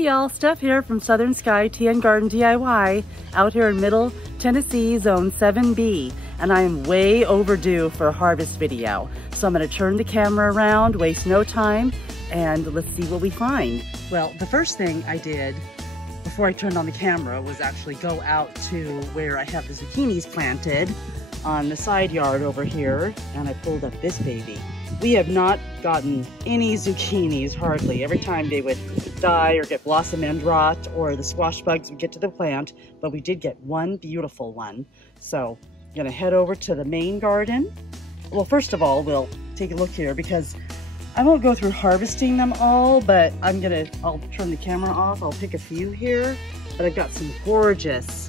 Hey y'all, Steph here from Southern Sky Tea and Garden DIY out here in Middle Tennessee, Zone 7B, and I am way overdue for a harvest video. So I'm gonna turn the camera around, waste no time, and let's see what we find. Well, the first thing I did before I turned on the camera was actually go out to where I have the zucchinis planted on the side yard over here, and I pulled up this baby. We have not gotten any zucchinis, hardly. Every time they would die or get blossom end rot or the squash bugs would get to the plant, but we did get one beautiful one. So I'm gonna head over to the main garden. Well, first of all, we'll take a look here because I won't go through harvesting them all, but I'll turn the camera off. I'll pick a few here, but I've got some gorgeous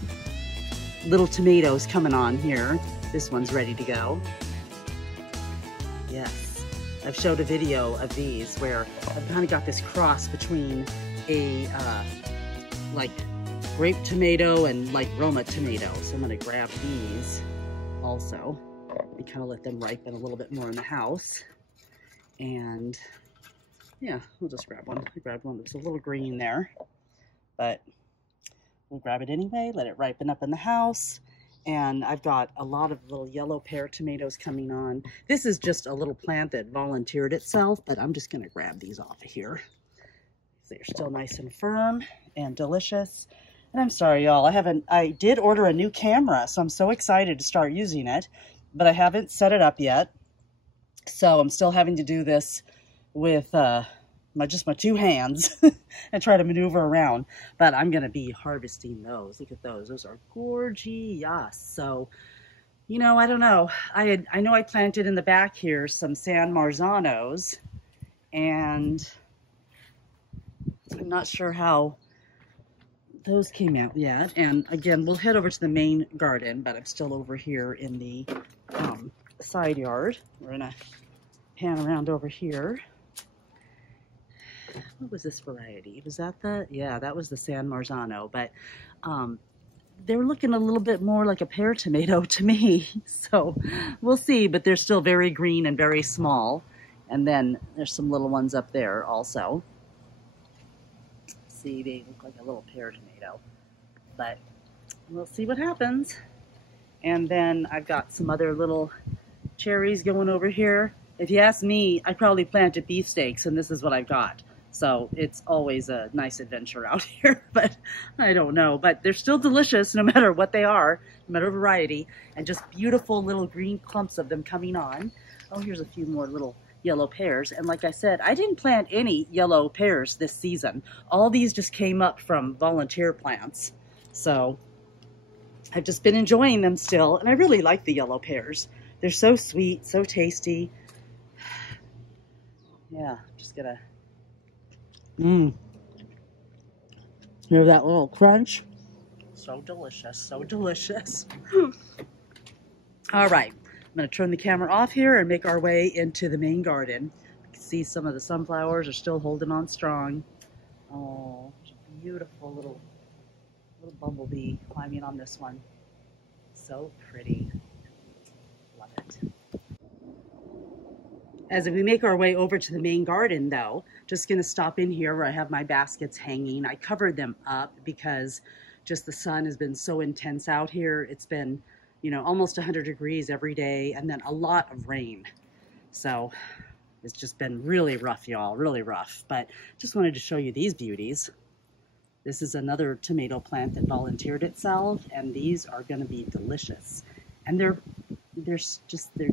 little tomatoes coming on here. This one's ready to go. Yes. I've showed a video of these where I've kind of got this cross between a like grape tomato and like Roma tomato. So I'm gonna grab these also and kind of let them ripen a little bit more in the house. And yeah, we'll just grab one. I grabbed one that's a little green there, but we'll grab it anyway, let it ripen up in the house. And I've got a lot of little yellow pear tomatoes coming on. This is just a little plant that volunteered itself, but I'm just gonna grab these off of here. They're still nice and firm and delicious. And I'm sorry, y'all, I did order a new camera, so I'm so excited to start using it, but I haven't set it up yet. So I'm still having to do this with just my two hands and try to maneuver around, but I'm gonna be harvesting those. Look at those. Those are gorgeous. So, you know, I don't know. I know I planted in the back here some San Marzanos, and I'm not sure how those came out yet. And again, we'll head over to the main garden, but I'm still over here in the side yard. We're gonna pan around over here. What was this variety? Was that yeah, that was the San Marzano, but they're looking a little bit more like a pear tomato to me. So we'll see, but they're still very green and very small. And then there's some little ones up there also. See, they look like a little pear tomato, but we'll see what happens. And then I've got some other little cherries going over here. If you ask me, I probably planted beefsteaks, and this is what I've got. So it's always a nice adventure out here, but I don't know. But they're still delicious no matter what they are, no matter variety, and just beautiful little green clumps of them coming on. Oh, here's a few more little yellow pears. And like I said, I didn't plant any yellow pears this season. All these just came up from volunteer plants. So I've just been enjoying them still, and I really like the yellow pears. They're so sweet, so tasty. Yeah, I'm just gonna hear that little crunch. So delicious, so delicious. All right, I'm gonna turn the camera off here and make our way into the main garden. You can see some of the sunflowers are still holding on strong. Oh, there's a beautiful little bumblebee climbing on this one. So pretty. Love it. As we make our way over to the main garden though, just gonna stop in here where I have my baskets hanging. I covered them up because just the sun has been so intense out here. It's been, you know, almost 100 degrees every day, and then a lot of rain. So it's just been really rough, y'all, really rough. But just wanted to show you these beauties. This is another tomato plant that volunteered itself, and these are gonna be delicious. And they're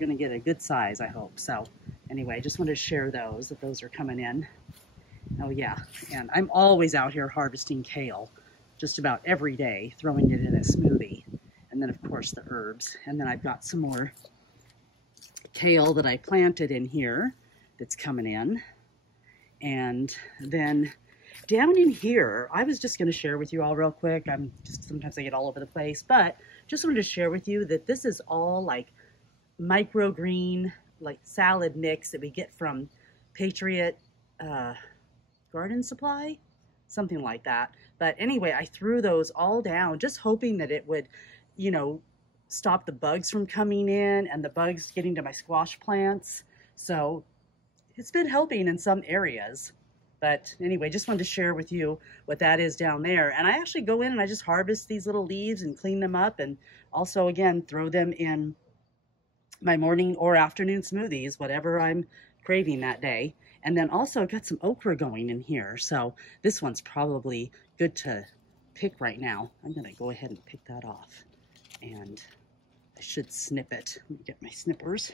gonna get a good size, I hope. So anyway, just wanted to share those, that those are coming in. Oh yeah, and I'm always out here harvesting kale, just about every day, throwing it in a smoothie. And then of course the herbs. And then I've got some more kale that I planted in here that's coming in. And then down in here, I was just gonna share with you all real quick. Sometimes I get all over the place, but just wanted to share with you that this is all like microgreen, like salad mix that we get from Patriot Garden Supply, something like that. But anyway, I threw those all down just hoping that it would, you know, stop the bugs from coming in and the bugs getting to my squash plants. So it's been helping in some areas. But anyway, just wanted to share with you what that is down there. And I actually go in and I just harvest these little leaves and clean them up, and also again throw them in my morning or afternoon smoothies, whatever I'm craving that day. And then also got some okra going in here. So this one's probably good to pick right now. I'm gonna go ahead and pick that off. And I should snip it. Let me get my snippers.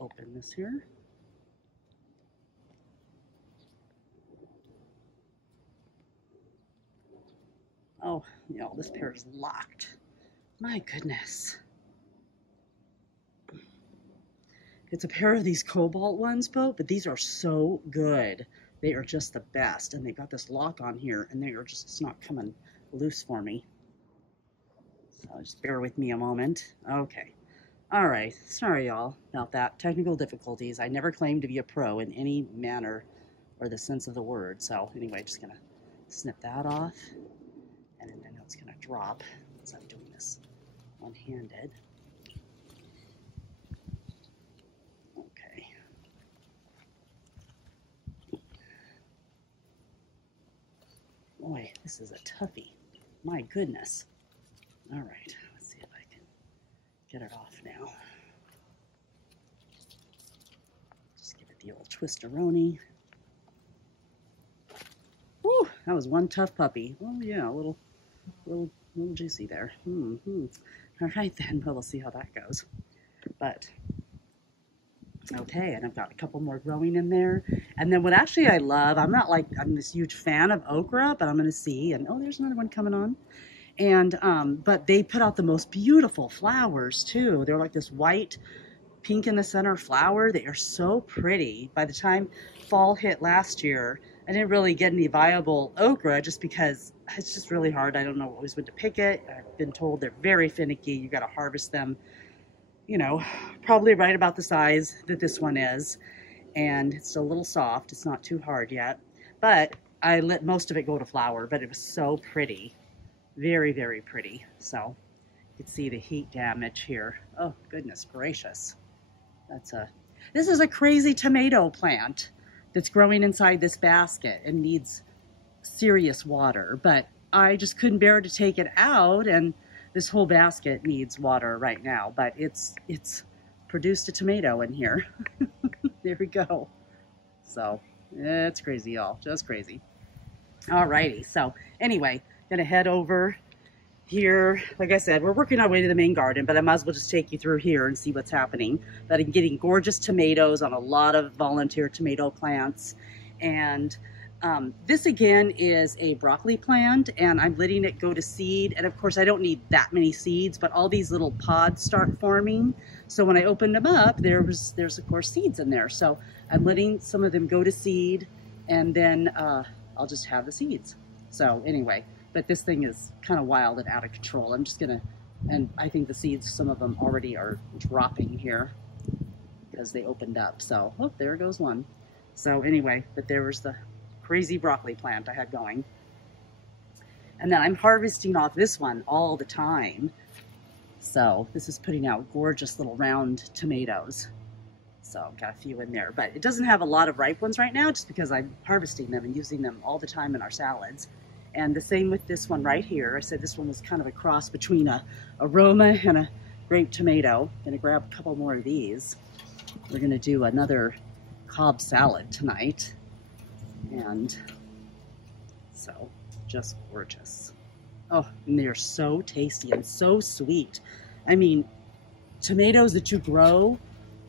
Open this here. Oh, you know, this pair is locked. My goodness. It's a pair of these cobalt ones, but these are so good. They are just the best. And they got this lock on here, and they are just, it's not coming loose for me. So just bear with me a moment. Okay. All right. Sorry, y'all, about that. Technical difficulties. I never claimed to be a pro in any manner or the sense of the word. So anyway, just going to snip that off. And then it's going to drop as I'm doing this one-handed. Okay. Boy, this is a toughie. My goodness. All right, let's see if I can get it off now. Just give it the old twist-a-roni. Whew, that was one tough puppy. Oh yeah, a little juicy there. All right then, well, we'll see how that goes. But okay, and I've got a couple more growing in there. And then what actually I love, I'm this huge fan of okra, but I'm gonna see, and oh, there's another one coming on. And but they put out the most beautiful flowers too. They're like this white, pink in the center flower. They are so pretty. By the time fall hit last year, I didn't really get any viable okra just because it's just really hard. I don't know always when to pick it. I've been told they're very finicky. You got to harvest them, you know, probably right about the size that this one is. And it's a little soft. It's not too hard yet. But I let most of it go to flower, but it was so pretty. Very, very pretty. So you can see the heat damage here. Oh, goodness gracious. This is a crazy tomato plant that's growing inside this basket and needs serious water, but I just couldn't bear to take it out, and this whole basket needs water right now, but it's produced a tomato in here. There we go. So it's crazy, y'all, just crazy. Alrighty, so anyway, gonna head over here. Like I said, we're working our way to the main garden, but I might as well just take you through here and see what's happening. But I'm getting gorgeous tomatoes on a lot of volunteer tomato plants. And this again is a broccoli plant, and I'm letting it go to seed. And of course, I don't need that many seeds, but all these little pods start forming. So when I opened them up, there's of course seeds in there. So I'm letting some of them go to seed, and then I'll just have the seeds. So anyway, but this thing is kind of wild and out of control. I'm just gonna, and I think the seeds, some of them already are dropping here because they opened up. So, oh, there goes one. So anyway, but there was the crazy broccoli plant I had going. And then I'm harvesting off this one all the time. So this is putting out gorgeous little round tomatoes. So I've got a few in there, but it doesn't have a lot of ripe ones right now just because I'm harvesting them and using them all the time in our salads. And the same with this one right here. I said this one was kind of a cross between a Roma and a grape tomato. I'm gonna grab a couple more of these. We're gonna do another Cobb salad tonight. And so just gorgeous. Oh, and they're so tasty and so sweet. I mean, tomatoes that you grow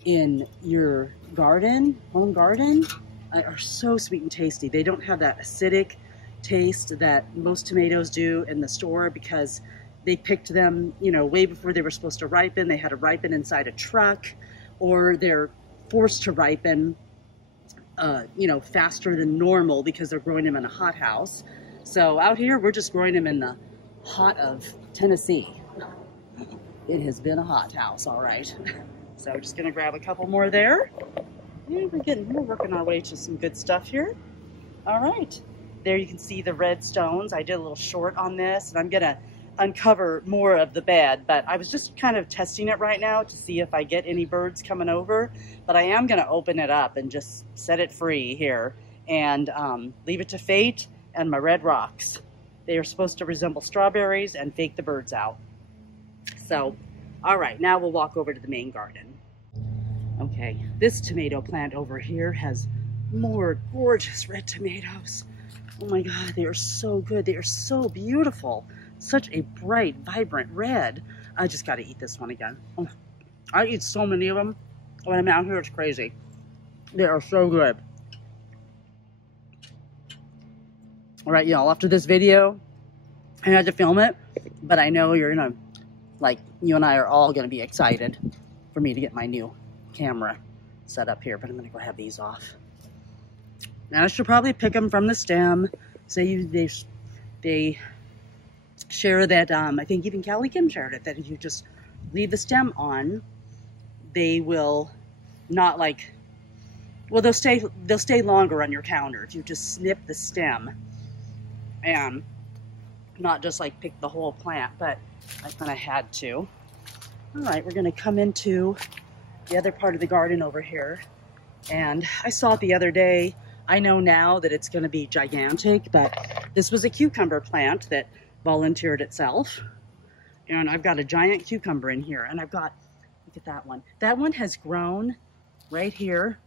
in your garden, home garden, are so sweet and tasty. They don't have that acidic taste that most tomatoes do in the store because they picked them, you know, way before they were supposed to ripen. They had to ripen inside a truck, or they're forced to ripen, you know, faster than normal because they're growing them in a hothouse. So out here, we're just growing them in the hot of Tennessee. It has been a hothouse, all right. So we're just gonna grab a couple more there. Yeah, we're working our way to some good stuff here. All right, there you can see the red stones. I did a little short on this, and I'm gonna uncover more of the bed, but I was just kind of testing it right now to see if I get any birds coming over. But I am going to open it up and just set it free here and leave it to fate and my red rocks. They are supposed to resemble strawberries and fake the birds out. So, all right, now we'll walk over to the main garden. Okay, this tomato plant over here has more gorgeous red tomatoes. Oh my God, they are so good. They are so beautiful. Such a bright, vibrant red. I just got to eat this one again. Oh, I eat so many of them when I'm out here. It's crazy. They are so good. All right, y'all, after this video, I had to film it, but I know you're gonna, like, you and I are all gonna be excited for me to get my new camera set up here, but I'm gonna go have these off. Now I should probably pick them from the stem. They share that, I think even Callie Kim shared it, that if you just leave the stem on, they will not like, well, they'll stay longer on your counter if you just snip the stem and not just like pick the whole plant, but I kind of had to. All right, we're gonna come into the other part of the garden over here. And I saw it the other day. I know now that it's gonna be gigantic, but this was a cucumber plant that volunteered itself. And I've got a giant cucumber in here, and I've got, look at that one. That one has grown right here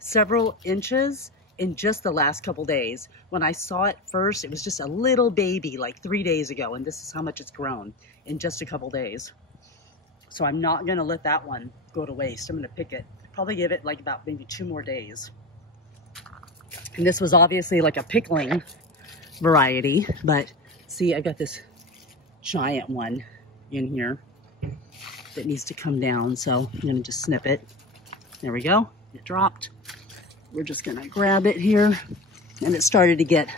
several inches in just the last couple days. When I saw it first, it was just a little baby like 3 days ago, and this is how much it's grown in just a couple days. So I'm not gonna let that one go to waste. I'm gonna pick it, probably give it like about maybe 2 more days. And this was obviously like a pickling variety, but see, I got this giant one in here that needs to come down. So I'm gonna just snip it. There we go, it dropped. We're just gonna grab it here, and it started to get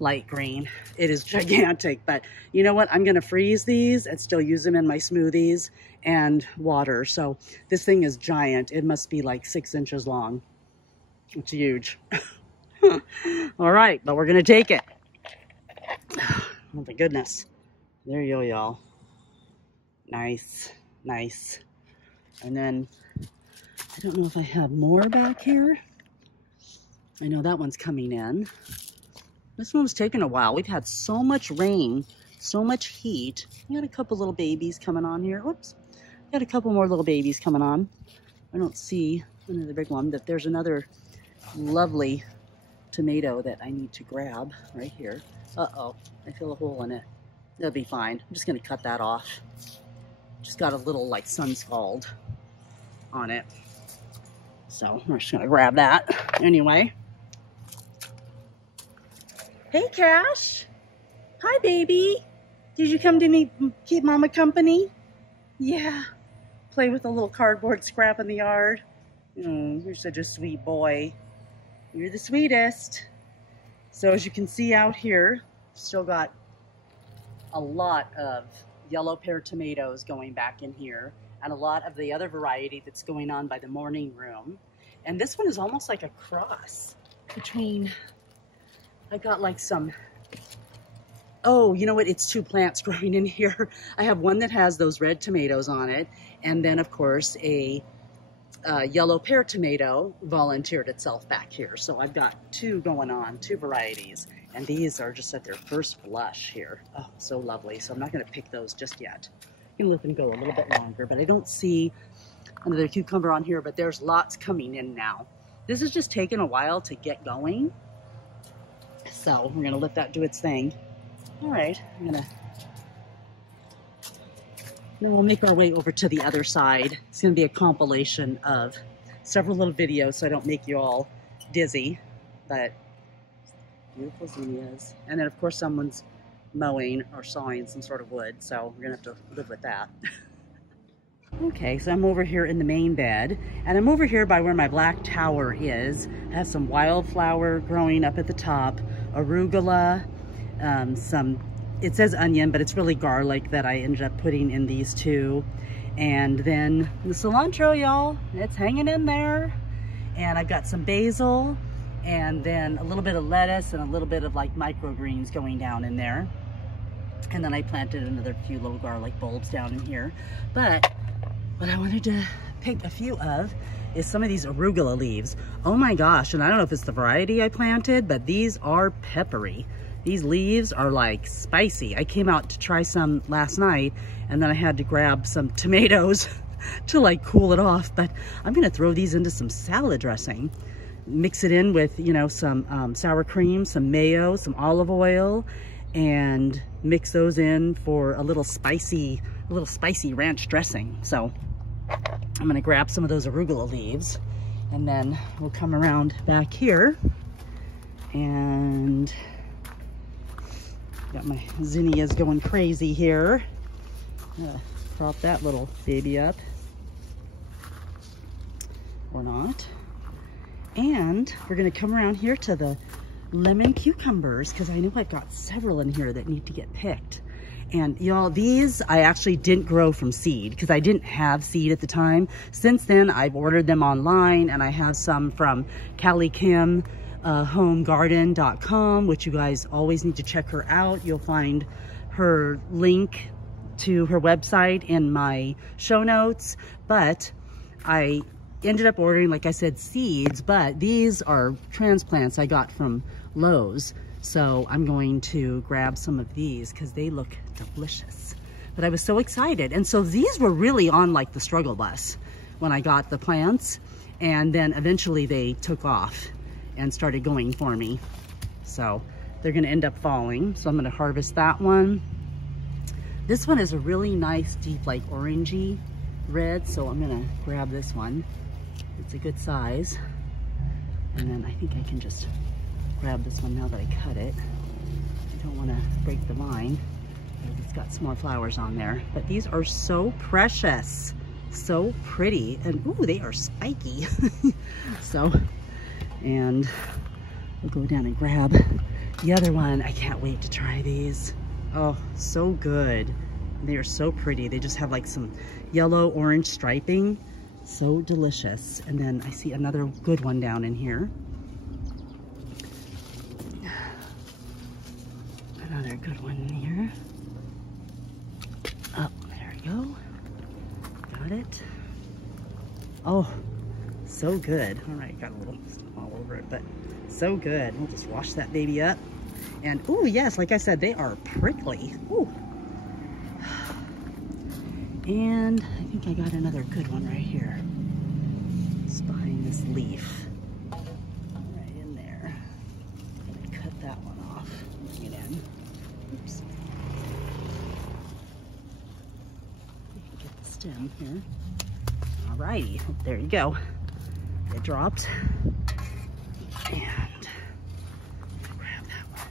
light green. It is gigantic, but you know what? I'm gonna freeze these and still use them in my smoothies and water. So this thing is giant. It must be like 6 inches long. It's huge. All right, but we're gonna take it. Oh my goodness. There you go, y'all. Nice, nice. And then, I don't know if I have more back here. I know that one's coming in. This one was taking a while. We've had so much rain, so much heat. We got a couple little babies coming on here. Whoops. Got a couple more little babies coming on. I don't see another big one, but there's another lovely tomato that I need to grab right here. Uh-oh, I feel a hole in it. That'll be fine. I'm just gonna cut that off. Just got a little like sun scald on it. So we're just gonna grab that anyway. Hey, Cash. Hi, baby. Did you come to me keep Mama company? Yeah. Play with a little cardboard scrap in the yard. You're such a sweet boy. You're the sweetest. So as you can see out here, still got a lot of yellow pear tomatoes going back in here, and a lot of the other variety that's going on by the morning room. And this one is almost like a cross between, I got like some, oh, you know what? It's 2 plants growing in here. I have one that has those red tomatoes on it, and then of course a yellow pear tomato volunteered itself back here. So I've got 2 going on, 2 varieties, and these are just at their first blush here. Oh, so lovely. So I'm not going to pick those just yet. I'm going to let them go a little bit longer, but I don't see another cucumber on here, but there's lots coming in now. This is just taking a while to get going. So we're going to let that do its thing. All right, then we'll make our way over to the other side. It's going to be a compilation of several little videos so I don't make you all dizzy, but beautiful zinnias. And then of course someone's mowing or sawing some sort of wood, so we're going to have to live with that. Okay, so I'm over here in the main bed, and I'm over here by where my black tower is. It has some wildflower growing up at the top, arugula, it says onion, but it's really garlic that I ended up putting in these 2. And then the cilantro, y'all, it's hanging in there. And I've got some basil, and then a little bit of lettuce and a little bit of like microgreens going down in there. And then I planted another few little garlic bulbs down in here. But what I wanted to pick a few of is some of these arugula leaves. Oh my gosh, and I don't know if it's the variety I planted, but these are peppery. These leaves are like spicy. I came out to try some last night, and then I had to grab some tomatoes to like cool it off. But I'm gonna throw these into some salad dressing. Mix it in with, you know, some sour cream, some mayo, some olive oil, and mix those in for a little spicy ranch dressing. So I'm gonna grab some of those arugula leaves, and then we'll come around back here, and got my zinnias going crazy here. Prop that little baby up, or not. And we're gonna come around here to the lemon cucumbers, because I know I've got several in here that need to get picked. And y'all, these I actually didn't grow from seed because I didn't have seed at the time. Since then, I've ordered them online, and I have some from Callie Kim, homegarden.com, which you guys always need to check her out. You'll find her link to her website in my show notes. But I ended up ordering, like I said, seeds, but these are transplants I got from Lowe's. So I'm going to grab some of these because they look delicious. But I was so excited. And so these were really on like the struggle bus when I got the plants. And then eventually they took off and started going for me. So they're gonna end up falling. So I'm gonna harvest that one. This one is a really nice, deep, like orangey red. So I'm gonna grab this one. It's a good size. And then I think I can just grab this one now that I cut it. I don't want to break the vine because it's got some more flowers on there. But these are so precious, so pretty, and ooh, they are spiky. So, and we'll go down and grab the other one. I can't wait to try these. Oh, so good. They are so pretty. They just have like some yellow orange striping. So delicious. And then I see another good one down in here. Another good one in here. Oh, there we go. Got it. Oh, so good. All right, got a little all over it, but so good. We'll just wash that baby up. And oh yes, like I said, they are prickly. Ooh. And I think I got another good one right here. It's behind this leaf. Right in there. I'm gonna cut that one off. Bring it in. Oops. You can get the stem here. Alrighty, there you go. It dropped. And grab that one.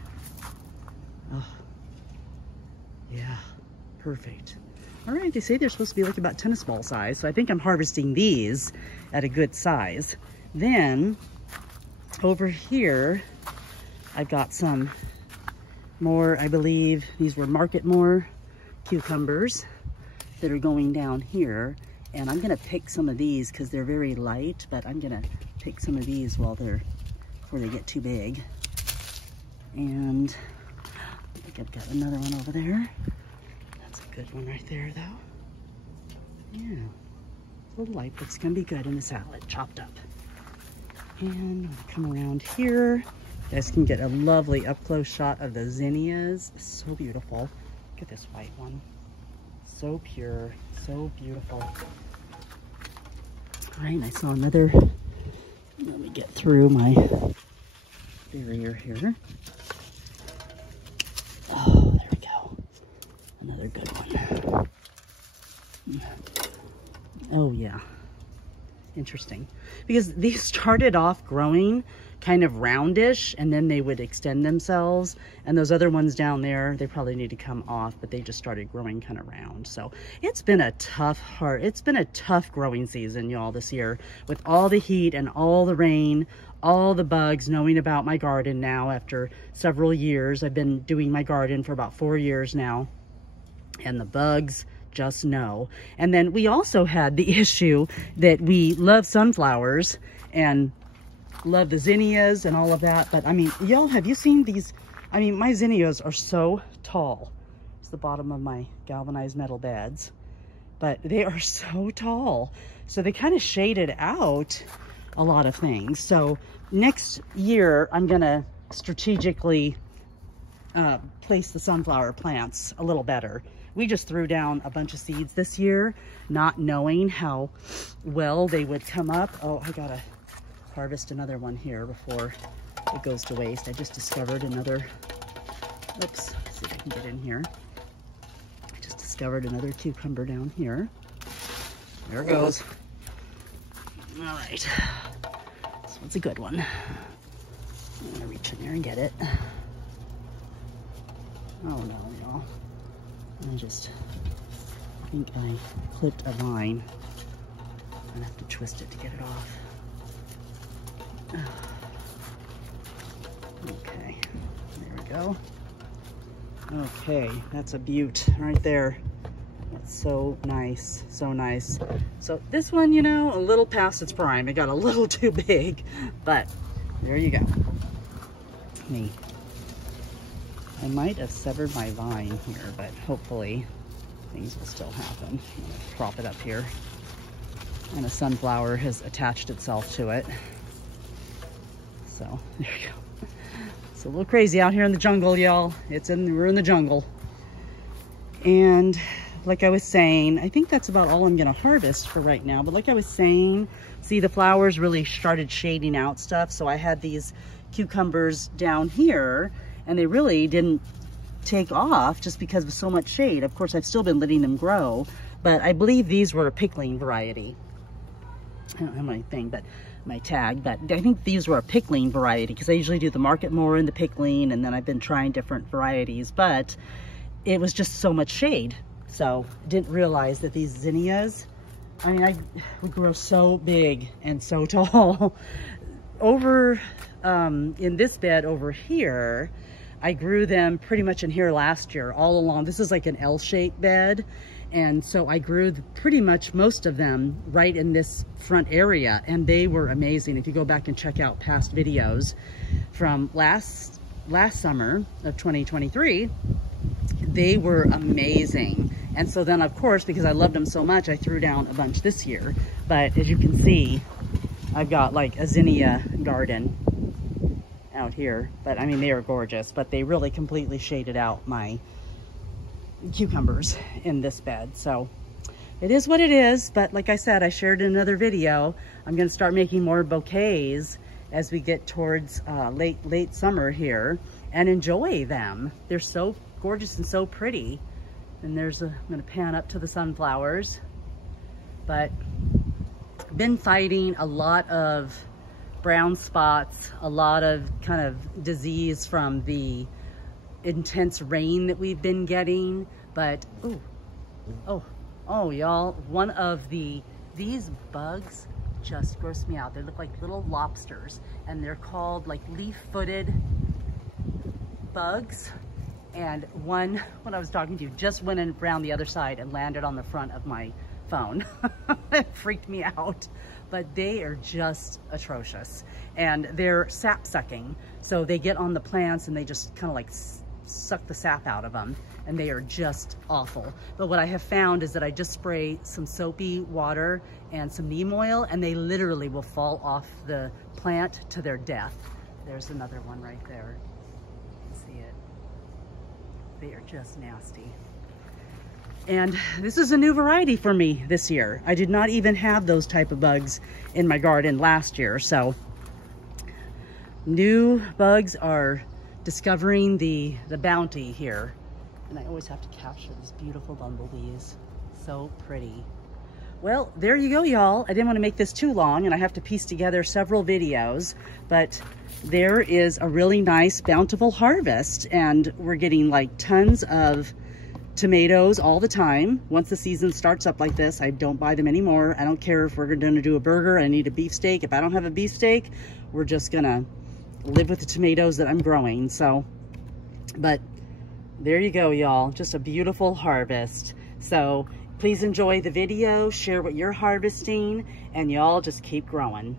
Oh, yeah, perfect. All right, they say they're supposed to be like about tennis ball size, so I think I'm harvesting these at a good size. Then over here, I've got some more, I believe these were Marketmore cucumbers that are going down here. And I'm gonna pick some of these because they're very light, but I'm gonna pick some of these before they get too big. And I think I've got another one over there. That's a good one right there though. Yeah, a little light, but it's gonna be good in the salad, chopped up. And I'm gonna come around here. You guys can get a lovely up close shot of the zinnias. So beautiful. Look at this white one. So pure, so beautiful. All right, I saw another, let me get through my barrier here. Oh, there we go. Another good one. Oh yeah, interesting. Because these started off growing kind of roundish, and then they would extend themselves. And those other ones down there, they probably need to come off, but they just started growing kind of round. So it's been a tough growing season, y'all, this year, with all the heat and all the rain, all the bugs, knowing about my garden now after several years. I've been doing my garden for about 4 years now, and the bugs just know. And then we also had the issue that we love sunflowers and love the zinnias and all of that, but I mean, y'all, have you seen these? I mean, my zinnias are so tall, It's the bottom of my galvanized metal beds. But they are so tall. So they kind of shaded out a lot of things. So next year, I'm gonna strategically place the sunflower plants a little better. We just threw down a bunch of seeds this year, not knowing how well they would come up. Oh, I gotta harvest another one here before it goes to waste. I just discovered another, oops, let's see if I can get in here. I just discovered another cucumber down here. There it goes. All right, this one's a good one. I'm gonna reach in there and get it. Oh no, y'all. I think I clipped a vine. I'm gonna have to twist it to get it off. Okay, there we go. Okay, that's a beaut right there. That's so nice, so nice. So this one, you know, a little past its prime. It got a little too big, but there you go. I might have severed my vine here, but hopefully things will still happen. I'm gonna prop it up here. And a sunflower has attached itself to it. So there you go. It's a little crazy out here in the jungle, y'all. We're in the jungle. And like I was saying, I think that's about all I'm gonna harvest for right now. But like I was saying, see, the flowers really started shading out stuff. So I had these cucumbers down here and they really didn't take off just because of so much shade. Of course, I've still been letting them grow, but I believe these were a pickling variety. I don't have my thing, but my tag, but I think these were a pickling variety because I usually do the market more in the pickling, and then I've been trying different varieties, but it was just so much shade. So I didn't realize that these zinnias, I mean, would grow so big and so tall. Over in this bed over here, I grew them pretty much in here last year, all along. This is like an L-shaped bed. And so I grew pretty much most of them right in this front area, and they were amazing. If you go back and check out past videos from last summer of 2023, they were amazing. And so then, of course, because I loved them so much, I threw down a bunch this year. But as you can see, I've got like a zinnia garden out here. But I mean, they are gorgeous, but they really completely shaded out my cucumbers in this bed. So it is what it is. But like I said, I shared in another video, I'm going to start making more bouquets as we get towards late summer here, and enjoy them. They're so gorgeous and so pretty. And there's I'm going to pan up to the sunflowers. But been fighting a lot of brown spots, a lot of kind of disease from the intense rain that we've been getting. But oh y'all, one of these bugs just grossed me out. They look like little lobsters, and they're called like leaf-footed bugs. And one, when I was talking to you, just went in around the other side and landed on the front of my phone. It freaked me out. But they are just atrocious, and they're sap sucking. So they get on the plants and they just kind of like suck the sap out of them, and they are just awful. But what I have found is that I just spray some soapy water and some neem oil, and they literally will fall off the plant to their death. There's another one right there. See it? They are just nasty. And this is a new variety for me this year. I did not even have those type of bugs in my garden last year. So new bugs are discovering the bounty here. And I always have to capture these beautiful bumblebees. So pretty. Well, there you go, y'all. I didn't want to make this too long, and I have to piece together several videos, but there is a really nice bountiful harvest, and we're getting like tons of tomatoes all the time. Once the season starts up like this, I don't buy them anymore. I don't care if we're going to do a burger, I need a beefsteak. If I don't have a beefsteak, we're just gonna live with the tomatoes that I'm growing. So, but there you go, y'all. Just a beautiful harvest. So please enjoy the video, share what you're harvesting, and y'all just keep growing.